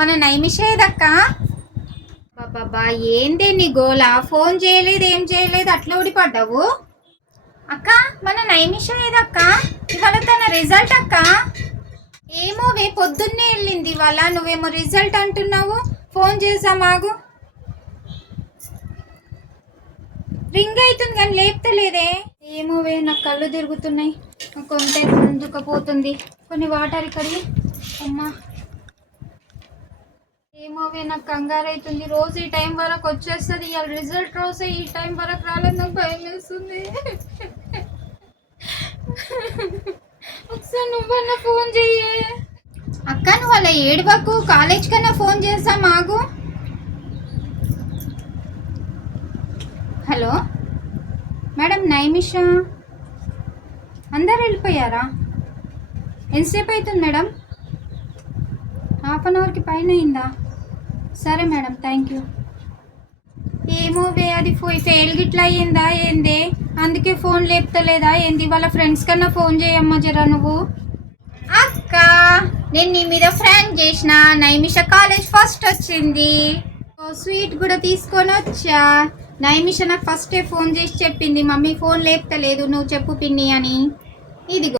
మన నైమిషేదక్క. బాబా ఏందే నీ గోలా? ఫోన్ చేయలేదు, ఏం చేయలేదు, అట్లా ఊడిపడ్డావు. అక్క మన నైమిష ఏదక్క? ఇవాళ తన రిజల్ట్ అక్క. ఏమో పొద్దున్నే వెళ్ళింది ఇవాళ. నువ్వేమో రిజల్ట్ అంటున్నావు. ఫోన్ చేసా మాగు. రింగ్ అవుతుంది కానీ లేపుతలేదే. ఏమో నాకు కళ్ళు తిరుగుతున్నాయి, కొంత ముందుకపోతుంది. కొన్ని వాటర్ ఇక్కడి. అమ్మా ఏమో నాకు కంగారు అవుతుంది. రోజు ఈ టైం వరకు వచ్చేస్తుంది. ఇవాళ రిజల్ట్ రోజే ఈ టైం వరకు రాలేదు. నాకు భయం వేస్తుంది. ఒకసారి నువ్వన్నా ఫోన్ చెయ్యే అక్క. నువ్వు అలా ఏడువకు, కాలేజ్ కన్నా ఫోన్ చేసా మాగు. హలో మేడం, నైమిష అందరు వెళ్ళిపోయారా? ఎంతసేపు అవుతుంది మేడం? ½ అవర్కి పైన అయిందా? సరే మేడం, థ్యాంక్ యూ. ఏమో అది ఫెయిల్ గిట్లా అయ్యిందా ఏంది? అందుకే ఫోన్ లేపుతలేదా ఏంది? వాళ్ళ ఫ్రెండ్స్ కన్నా ఫోన్ చేయమ్మా జరా నువ్వు. అక్క నేను నీ మీద ఫ్రాంక్ చేసిన. నైమిష కాలేజ్ ఫస్ట్ వచ్చింది. స్వీట్ కూడా తీసుకొని వచ్చా. నైమిష నాకు ఫస్టే ఫోన్ చేసి చెప్పింది, మమ్మీ ఫోన్ లేపుతలేదు, నువ్వు చెప్పు పిన్ని అని. ఇదిగో.